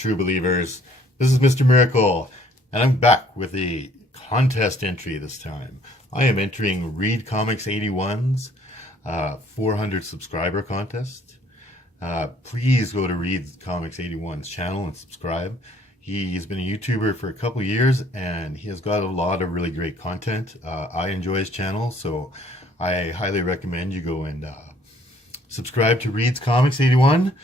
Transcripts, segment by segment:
true believers. This is Mr. Miracle, and I'm back with a contest entry this time. I am entering Reedcomics81's 400 subscriber contest. Please go to Reedcomics81's channel and subscribe. He's been a YouTuber for a couple years, and he has got a lot of really great content. I enjoy his channel, so I highly recommend you go and subscribe to Reedcomics81.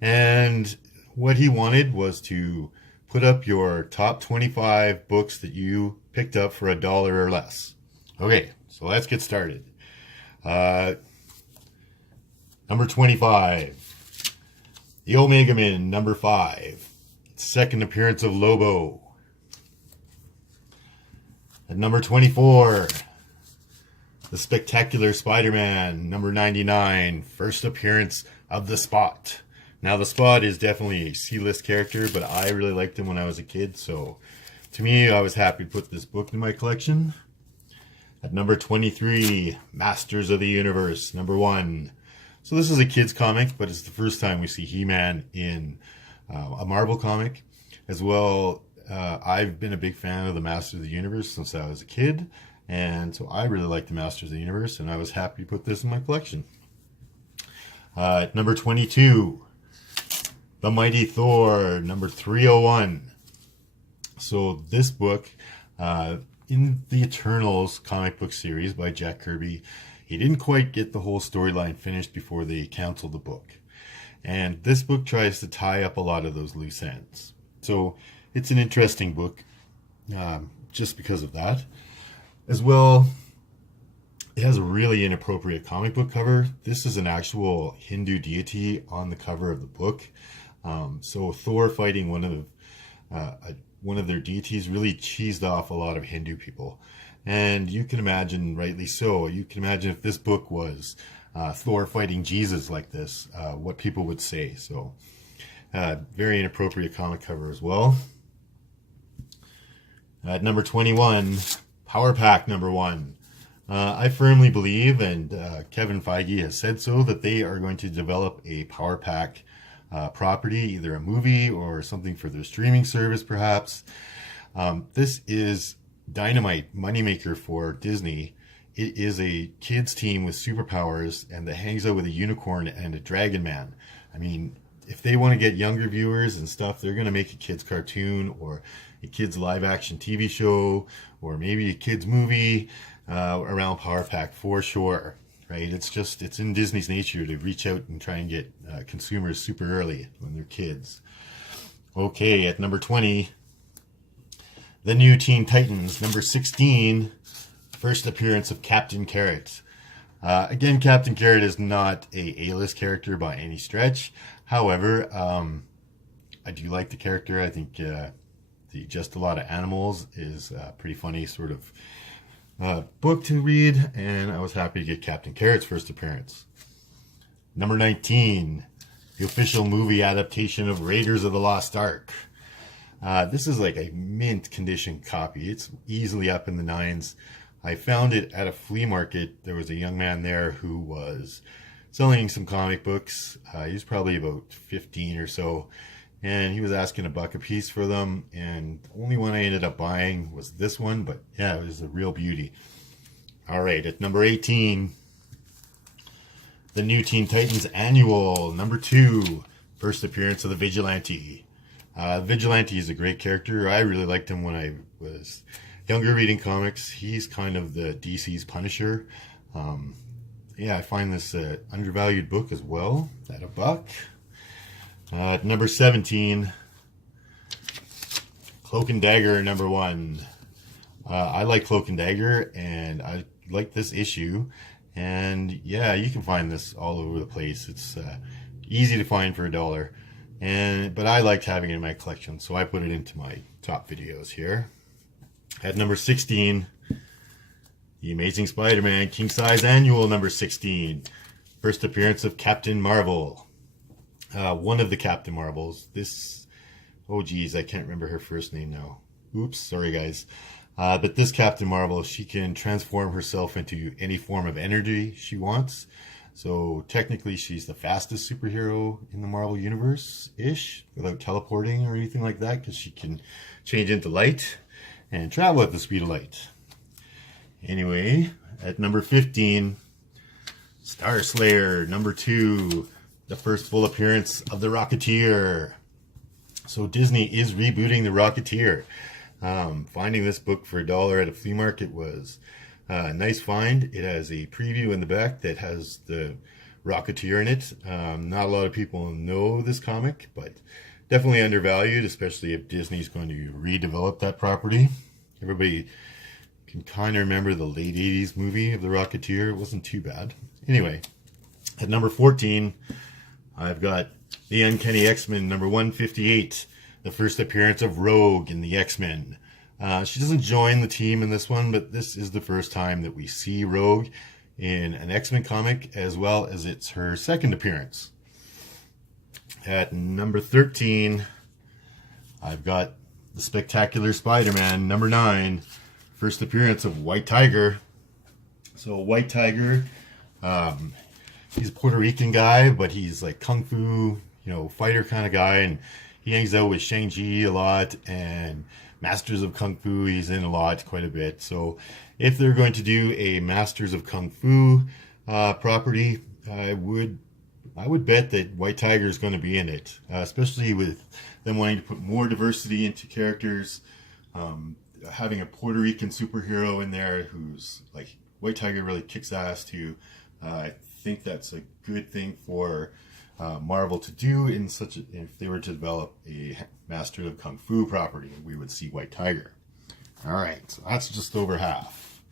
And what he wanted was to put up your top 25 books that you picked up for $1 or less. Okay, so let's get started. Number 25, The Omega Men, number 5. Second appearance of Lobo. At number 24, The Spectacular Spider-Man, number 99. First appearance of the Spot. Now, the Spot is definitely a C-list character, but I really liked him when I was a kid, so to me, I was happy to put this book in my collection. At number 23, Masters of the Universe, number 1. So this is a kid's comic, but it's the first time we see He-Man in a Marvel comic. As well, I've been a big fan of the Masters of the Universe since I was a kid, and so I really like the Masters of the Universe, and I was happy to put this in my collection. At number 22, The Mighty Thor, number 301. So this book, in the Eternals comic book series by Jack Kirby, he didn't quite get the whole storyline finished before they canceled the book. And this book tries to tie up a lot of those loose ends. So it's an interesting book just because of that. As well, it has a really inappropriate comic book cover. This is an actual Hindu deity on the cover of the book. So Thor fighting one of their deities really cheesed off a lot of Hindu people. And you can imagine, rightly so, you can imagine if this book was Thor fighting Jesus like this, what people would say. So very inappropriate comic cover as well. At number 21, Power Pack number 1. I firmly believe, and Kevin Feige has said so, that they are going to develop a Power Pack property, either a movie or something for their streaming service perhaps. This is dynamite moneymaker for Disney. It is a kids team with superpowers and that hangs out with a unicorn and a dragon man. I mean, if they want to get younger viewers and stuff, they're going to make a kids cartoon or a kids live action TV show or maybe a kids movie around Power Pack for sure. Right? It's in Disney's nature to reach out and try and get consumers super early when they're kids. Okay, at number 20, The New Teen Titans, number 16, first appearance of Captain Carrot. Again, Captain Carrot is not a A-list character by any stretch. However, I do like the character. I think the Just a Lot of Animals is a pretty funny sort of book to read, and I was happy to get Captain Carrot's first appearance. Number 19, the official movie adaptation of Raiders of the Lost Ark. This is like a mint condition copy. It's easily up in the 9s. I found it at a flea market. There was a young man there who was selling some comic books. He was probably about 15 or so, and he was asking $1 a piece for them, and the only one I ended up buying was this one, but yeah, it was a real beauty. All right, at number 18, The New Teen Titans Annual, number 2, first appearance of the Vigilante. Vigilante is a great character. I really liked him when I was younger reading comics. He's kind of the DC's Punisher. Yeah, I find this undervalued book as well at $1. Number 17, Cloak and Dagger number 1. I like Cloak and Dagger, and I like this issue. And yeah, you can find this all over the place. It's easy to find for $1. But I liked having it in my collection, so I put it into my top videos here. At number 16, The Amazing Spider-Man King Size Annual number 16. First appearance of Captain Marvel. One of the Captain Marvels. Oh geez, I can't remember her first name now. Oops, sorry guys. But this Captain Marvel, she can transform herself into any form of energy she wants. So technically she's the fastest superhero in the Marvel Universe-ish, without teleporting or anything like that, because she can change into light and travel at the speed of light. Anyway, at number 15, Star Slayer, number 2, the first full appearance of the Rocketeer. So Disney is rebooting the Rocketeer. Finding this book for $1 at a flea market was a nice find. It has a preview in the back that has the Rocketeer in it. Not a lot of people know this comic, but definitely undervalued, especially if Disney's going to redevelop that property. Everybody can kind of remember the late 80s movie of the Rocketeer. It wasn't too bad. Anyway, at number 14, I've got the Uncanny X-Men number 158, the first appearance of Rogue in the X-Men. She doesn't join the team in this one, but this is the first time that we see Rogue in an X-Men comic, as well as it's her second appearance. At number 13, I've got the Spectacular Spider-Man number 9, first appearance of White Tiger. So White Tiger, he's a Puerto Rican guy, but he's like kung fu, fighter kind of guy, and he hangs out with Shang-Chi a lot, and Masters of Kung Fu he's in a lot, quite a bit. So if they're going to do a Masters of Kung Fu property, I would bet that White Tiger is going to be in it, especially with them wanting to put more diversity into characters. Having a Puerto Rican superhero in there who's like White Tiger really kicks ass too. I think that's a good thing for Marvel to do if they were to develop a Master of Kung Fu property, we would see White Tiger. All right, so that's just over half.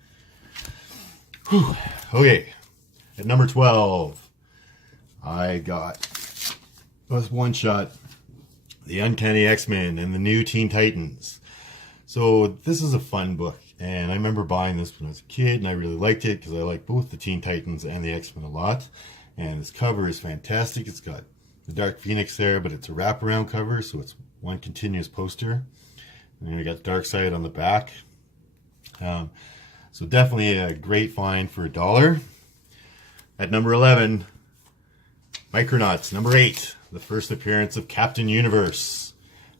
Whew. Okay, at number 12, I got this one shot, the Uncanny X-Men and the New Teen Titans. So this is a fun book, and I remember buying this when I was a kid, and I really liked it because I like both the Teen Titans and the X-Men a lot. And this cover is fantastic. It's got the Dark Phoenix there, but it's a wraparound cover, so it's one continuous poster. And then we got Darkseid on the back. So definitely a great find for $1. At number 11, Micronauts, number 8, the first appearance of Captain Universe.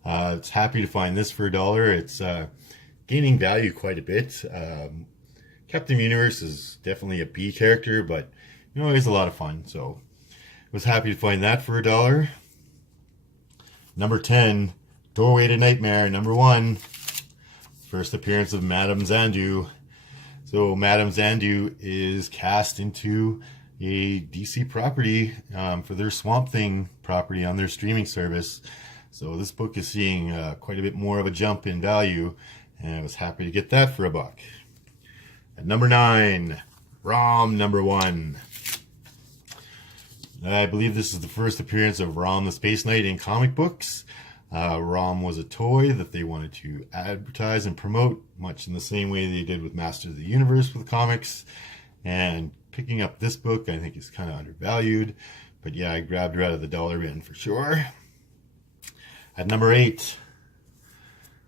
It's happy to find this for $1. It's gaining value quite a bit. Captain Universe is definitely a B character, but it's a lot of fun. So I was happy to find that for $1. Number 10, Doorway to Nightmare, number 1, first appearance of Madame Xandu. So Madame Xandu is cast into a DC property for their Swamp Thing property on their streaming service. So this book is seeing quite a bit more of a jump in value, and I was happy to get that for $1. At number 9, Rom number 1. I believe this is the first appearance of Rom the Space Knight in comic books. Rom was a toy that they wanted to advertise and promote, much in the same way they did with Masters of the Universe with comics. And picking up this book, I think, is kind of undervalued. But yeah, I grabbed her out of the dollar bin for sure. At number 8,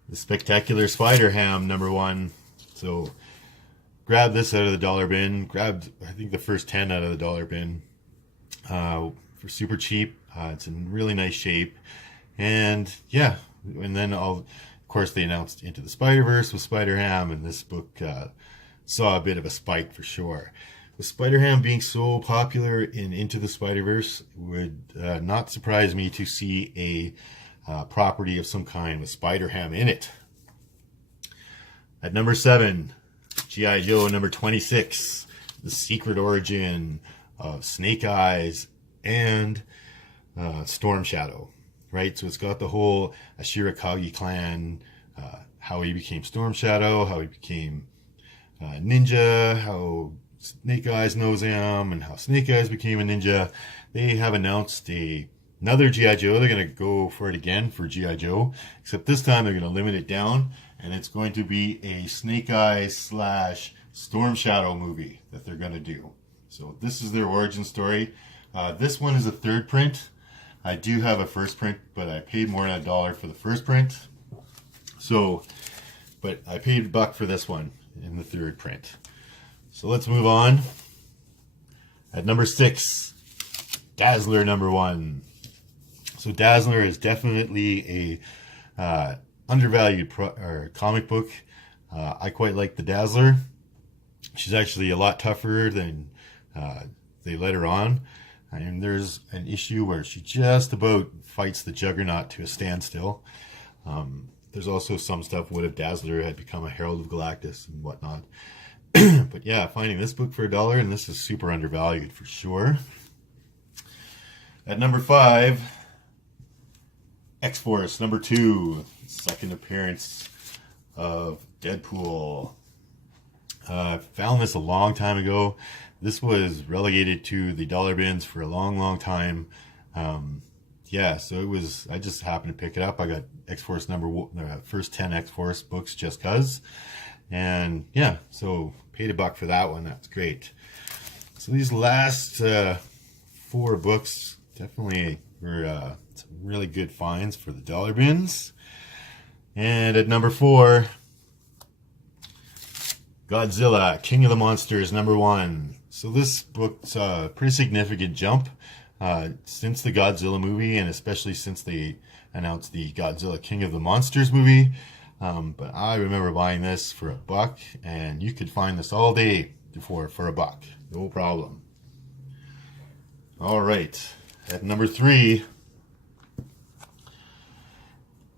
the Spectacular Spider-Ham number 1. So grabbed this out of the dollar bin. Grabbed, I think, the first 10 out of the dollar bin for super cheap. It's in really nice shape. And yeah, and then of course they announced Into the Spider-Verse with Spider-Ham, and this book saw a bit of a spike for sure. With Spider-Ham being so popular in Into the Spider-Verse, would not surprise me to see a property of some kind with Spider-Ham in it. At number 7, G.I. Joe number 26, the secret origin of Snake Eyes and Storm Shadow. Right, so it's got the whole Ashirikage clan, how he became Storm Shadow, how he became ninja, how Snake Eyes knows him, and how Snake Eyes became a ninja. They have announced another G.I. Joe. They're going to go for it again for G.I. Joe, except this time they're going to limit it down, and it's going to be a Snake Eyes / Storm Shadow movie that they're going to do. So this is their origin story. This one is a third print. I do have a first print, but I paid more than $1 for the first print. So, but I paid $1 for this one in the third print. So let's move on. At number 6, Dazzler #1. So Dazzler is definitely a undervalued comic book. I quite like the Dazzler. She's actually a lot tougher than they let her on. And there's an issue where she just about fights the Juggernaut to a standstill. There's also some stuff, what if Dazzler had become a Herald of Galactus and whatnot. But yeah, finding this book for $1, and this is super undervalued for sure. At number 5, X-Force #2, second appearance of Deadpool. Found this a long time ago. This was relegated to the dollar bins for a long time. Yeah, so it was, I just happened to pick it up. I got X-Force first 10 X-Force books just cuz. And yeah, so paid $1 for that one. That's great. So these last 4 books definitely were some really good finds for the dollar bins. And at number 4, Godzilla, King of the Monsters #1. So this book's a pretty significant jump since the Godzilla movie, and especially since they announced the Godzilla King of the Monsters movie. But I remember buying this for $1, and you could find this all day for $1. No problem. All right, at number 3,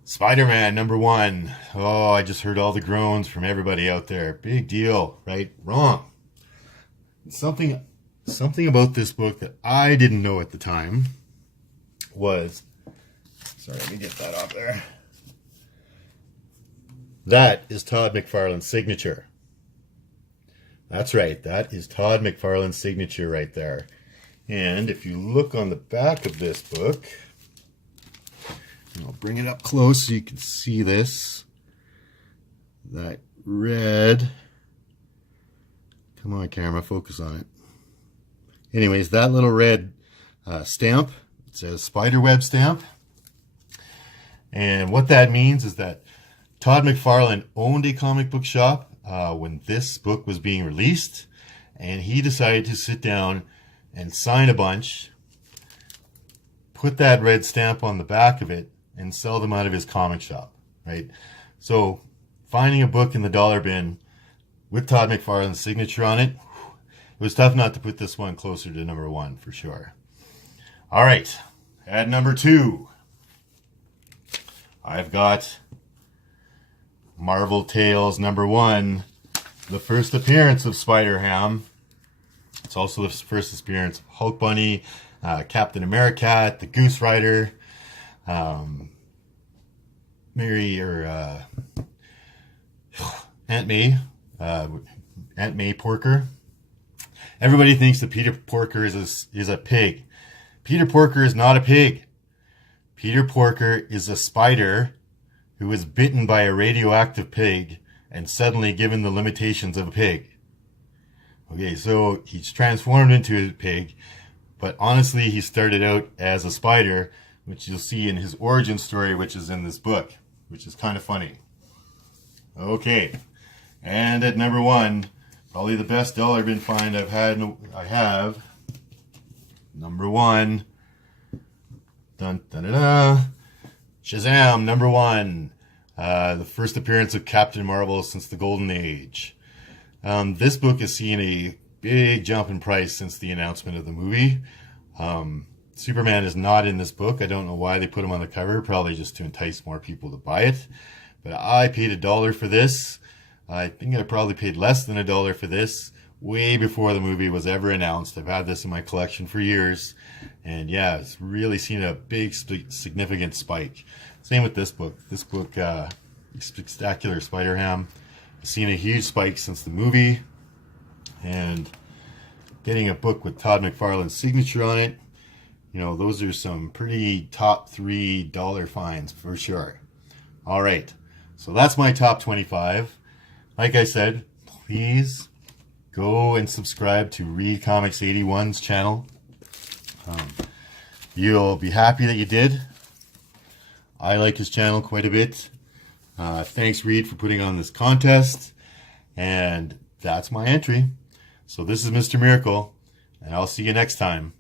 Spider-Man #1. Oh, I just heard all the groans from everybody out there. Big deal, right? Wrong. Something about this book that I didn't know at the time was, sorry, let me get that off there. That is Todd McFarlane's signature. That's right, that is Todd McFarlane's signature right there. And if you look on the back of this book, and I'll bring it up close so you can see this. That red, come on camera, focus on it. Anyways, that little red stamp, it says Spiderweb stamp. And what that means is that Todd McFarlane owned a comic book shop when this book was being released, and he decided to sit down and sign a bunch, put that red stamp on the back of it, and sell them out of his comic shop, right? So finding a book in the dollar bin with Todd McFarlane's signature on it, it was tough not to put this one closer to #1 for sure. All right, at number 2, I've got Marvel Tales #1, the first appearance of Spider-Ham. It's also the first appearance of Hulk Bunny, Captain America, the Goose Rider, Aunt May Porker. Everybody thinks that Peter Porker is a pig. Peter Porker is not a pig. Peter Porker is a spider who was bitten by a radioactive pig and suddenly given the limitations of a pig. Okay, so he's transformed into a pig, but honestly he started out as a spider, which you'll see in his origin story, which is in this book, which is kind of funny. Okay, and at #1, probably the best dollar bin find I have, #1, dun dun dun dun, Shazam #1, the first appearance of Captain Marvel since the Golden Age. This book has seen a big jump in price since the announcement of the movie. Superman is not in this book. I don't know why they put him on the cover, probably just to entice more people to buy it. But I paid $1 for this. I think I probably paid less than $1 for this way before the movie was ever announced. I've had this in my collection for years. And yeah, it's really seen a big, significant spike. Same with this book. This book, Spectacular Spider-Ham, has seen a huge spike since the movie. And getting a book with Todd McFarlane's signature on it, you know, those are some pretty top $3 finds for sure. All right, so that's my top 25. Like I said, please go and subscribe to Reedcomics81's channel. You'll be happy that you did. I like his channel quite a bit. Thanks, Reed, for putting on this contest. And that's my entry. So this is Mr. Miracle. and I'll see you next time.